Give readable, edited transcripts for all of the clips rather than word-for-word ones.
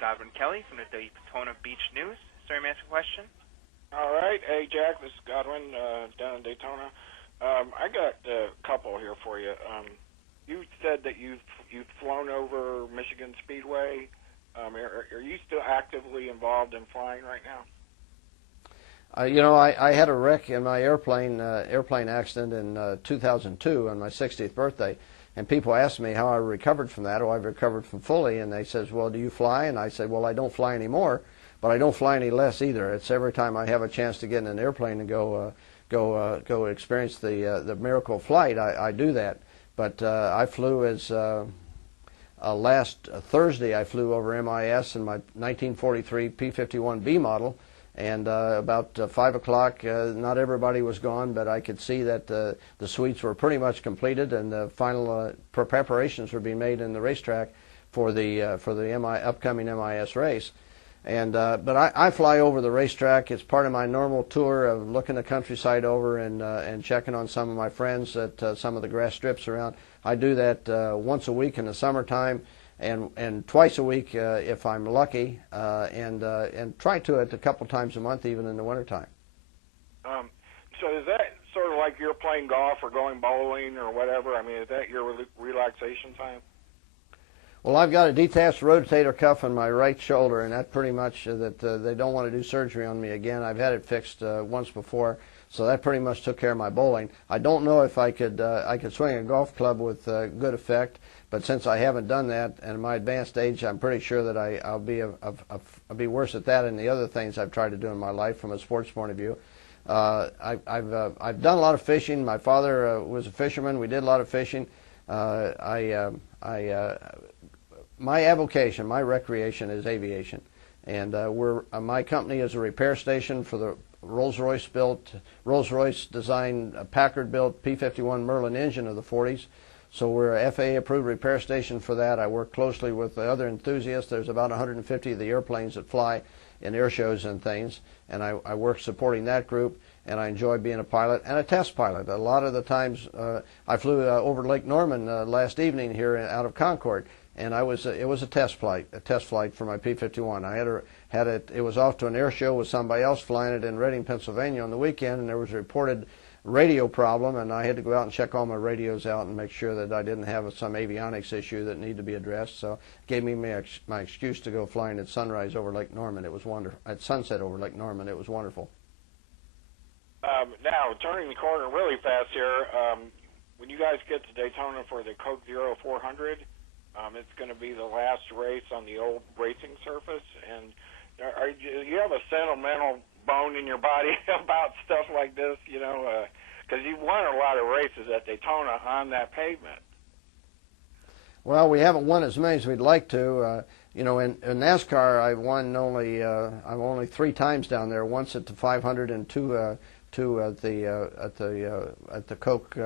Godwin Kelly from the Daytona Beach News. Sir, may I ask a question? All right. Hey, Jack, this is Godwin down in Daytona. I got a couple here for you. You said that you've flown over Michigan Speedway. Are you still actively involved in flying right now? I had a wreck in my airplane accident in 2002 on my 60th birthday, and people asked me how I recovered from that. Oh, I've recovered from fully, and they says, well, do you fly? And I said, well, I don't fly anymore, but I don't fly any less either. It's every time I have a chance to get in an airplane and go experience the miracle flight, I do that. But I flew as last Thursday. I flew over MIS in my 1943 P-51B model. And about 5 o'clock, not everybody was gone, but I could see that the suites were pretty much completed, and the final preparations were being made in the racetrack for the upcoming MIS race. And but I fly over the racetrack. It's part of my normal tour of looking the countryside over and checking on some of my friends at some of the grass strips around. I do that once a week in the summertime. And twice a week if I'm lucky, and try to it a couple times a month, even in the wintertime. So is that sort of like you're playing golf or going bowling or whatever? I mean, is that your relaxation time? Well, I've got a detached rotator cuff on my right shoulder, and that pretty much that they don't want to do surgery on me again. I've had it fixed once before, so that pretty much took care of my bowling. I don't know if I could swing a golf club with good effect. But since I haven't done that, and at my advanced age, I'm pretty sure that I'll be worse at that than the other things I've tried to do in my life from a sports point of view. I've done a lot of fishing. My father was a fisherman. We did a lot of fishing. My avocation, my recreation is aviation, and my company is a repair station for the Rolls-Royce designed, Packard-built P-51 Merlin engine of the 40s. So we're a FAA-approved repair station for that. I work closely with the other enthusiasts. There's about 150 of the airplanes that fly in air shows and things, and I work supporting that group, and I enjoy being a pilot and a test pilot. A lot of the times I flew over Lake Norman last evening here out of Concord, and it was a test flight for my P-51. It was off to an air show with somebody else flying it in Reading, Pennsylvania on the weekend, and there was a reported radio problem, and I had to go out and check all my radios out and make sure that I didn't have some avionics issue that needed to be addressed. So it gave me my excuse to go flying at sunrise over Lake Norman. It was wonderful. At sunset over Lake Norman, it was wonderful. Now, turning the corner really fast here, when you guys get to Daytona for the Coke Zero 400, it's going to be the last race on the old racing surface, and you have a sentimental bone in your body about stuff like this, because you've won a lot of races at Daytona on that pavement. Well, we haven't won as many as we'd like to. In NASCAR, I've won only 3 times down there. Once at the 500 and two at the Coke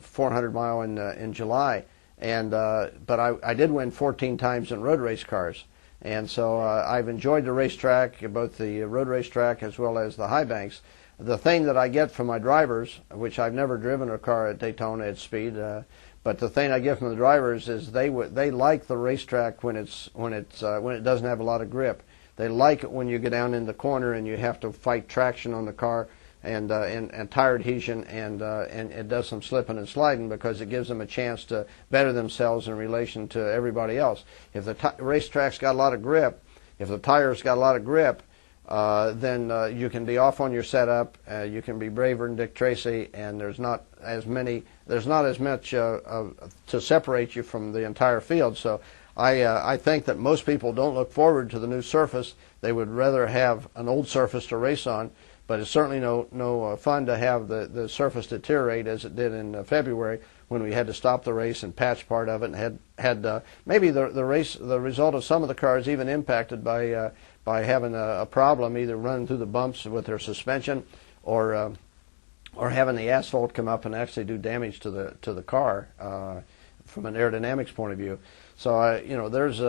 400 mile in July. But I did win 14 times in road race cars. And so I've enjoyed the racetrack, both the road racetrack as well as the high banks. The thing that I get from my drivers, which I've never driven a car at Daytona at speed, but the thing I get from the drivers is they like the racetrack when it doesn't have a lot of grip. They like it when you get down in the corner and you have to fight traction on the car and tire adhesion and it does some slipping and sliding, because it gives them a chance to better themselves in relation to everybody else. If the racetrack's got a lot of grip, if the tire's got a lot of grip, then you can be off on your setup. You can be braver than Dick Tracy, and there's not as much to separate you from the entire field. So I think that most people don't look forward to the new surface. They would rather have an old surface to race on. But it's certainly no fun to have the surface deteriorate as it did in February, when we had to stop the race and patch part of it, and had maybe the result of some of the cars even impacted by having a problem, either running through the bumps with their suspension or having the asphalt come up and actually do damage to the car from an aerodynamics point of view. So there's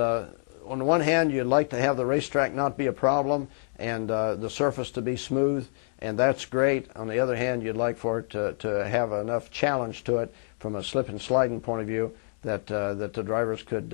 on the one hand, you'd like to have the racetrack not be a problem and the surface to be smooth, and that's great. On the other hand, you'd like for it to have enough challenge to it from a slip and sliding point of view that the drivers could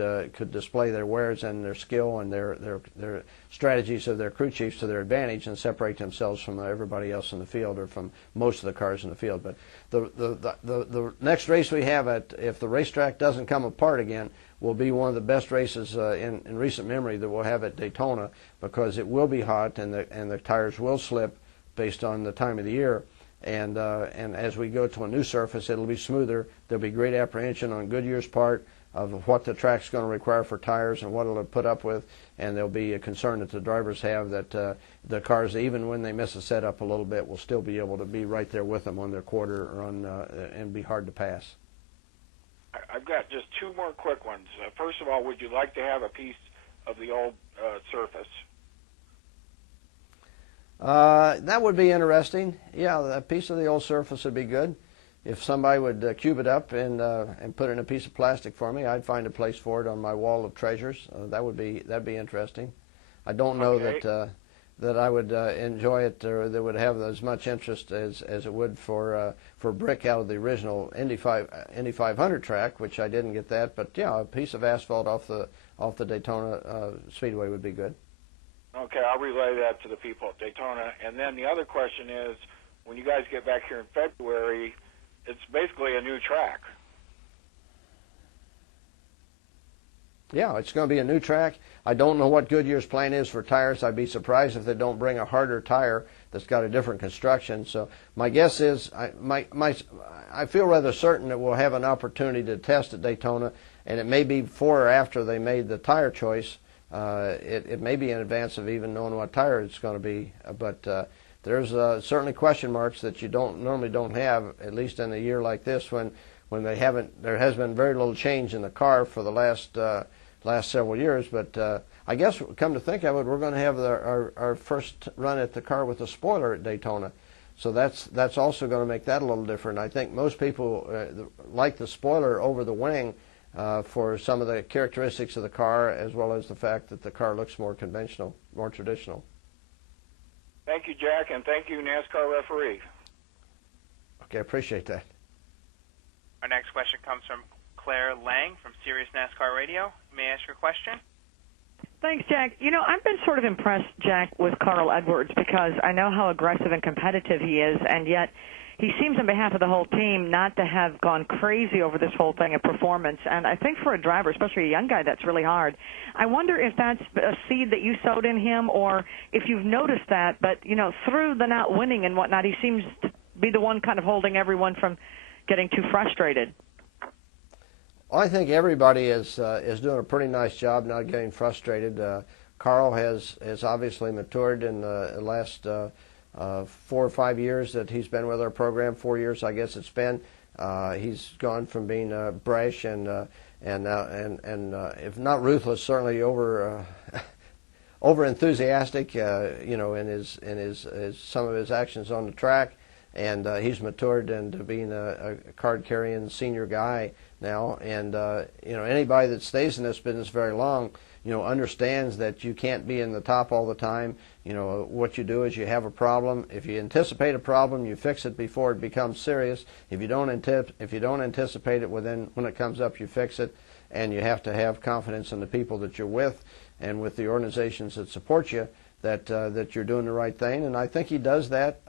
display their wares and their skill and their strategies of their crew chiefs to their advantage and separate themselves from everybody else in the field, or from most of the cars in the field. But the next race we have, if the racetrack doesn't come apart again, will be one of the best races in recent memory that we'll have at Daytona, because it will be hot and the tires will slip based on the time of the year. And as we go to a new surface, it'll be smoother. There'll be great apprehension on Goodyear's part of what the track's going to require for tires and what it'll put up with, and there'll be a concern that the drivers have that the cars, even when they miss a setup a little bit, will still be able to be right there with them on their quarter or and be hard to pass. I've got just two more quick ones. First of all, would you like to have a piece of the old surface? That would be interesting. Yeah, a piece of the old surface would be good. If somebody would cube it up and put it in a piece of plastic for me, I'd find a place for it on my wall of treasures. That'd be interesting. I don't know that I would enjoy it, or that would have as much interest as it would for brick out of the original Indy 500 track, which I didn't get that. But yeah, a piece of asphalt off the Daytona Speedway would be good. Okay, I'll relay that to the people at Daytona. And then the other question is, when you guys get back here in February, it's basically a new track. Yeah, it's going to be a new track. I don't know what Goodyear's plan is for tires. I'd be surprised if they don't bring a harder tire that's got a different construction. So my guess is, I feel rather certain that we'll have an opportunity to test at Daytona, and it may be before or after they made the tire choice. It may be in advance of even knowing what tire it's going to be, but there's certainly question marks that you normally don't have, at least in a year like this, when there has been very little change in the car for the last several years. But I guess, come to think of it, we're going to have our first run at the car with a spoiler at Daytona, so that's also going to make that a little different. I think most people like the spoiler over the wing, for some of the characteristics of the car, as well as the fact that the car looks more conventional, more traditional. Thank you, Jack, and thank you, NASCAR referee. Okay, I appreciate that. Our next question comes from Claire Lang from Sirius NASCAR Radio. May I ask your question? Thanks, Jack. You know, I've been sort of impressed, Jack, with Carl Edwards, because I know how aggressive and competitive he is, and yet he seems, on behalf of the whole team, not to have gone crazy over this whole thing of performance. And I think for a driver, especially a young guy, that's really hard. I wonder if that's a seed that you sowed in him, or if you've noticed that. But, you know, through the not winning and whatnot, he seems to be the one kind of holding everyone from getting too frustrated. Well, I think everybody is doing a pretty nice job not getting frustrated. Carl has obviously matured in the last 4 or 5 years that he's been with our program. 4 years, I guess it's been. He's gone from being brash and if not ruthless, certainly over enthusiastic, you know, in his some of his actions on the track. And he's matured into being a card-carrying senior guy now. And you know, anybody that stays in this business very long, you know, understands that you can't be in the top all the time. You know, what you do is you have a problem. If you anticipate a problem, you fix it before it becomes serious. If you don't anticipate it, when it comes up, you fix it. And you have to have confidence in the people that you're with and with the organizations that support you, that you're doing the right thing. And I think he does that.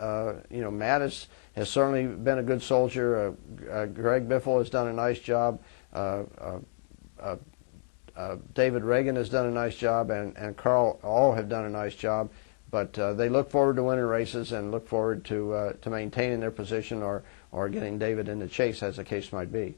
You know, Matt has certainly been a good soldier. Greg Biffle has done a nice job. David Reagan has done a nice job, and Carl all have done a nice job. But they look forward to winning races and look forward to maintaining their position or getting David in the chase, as the case might be.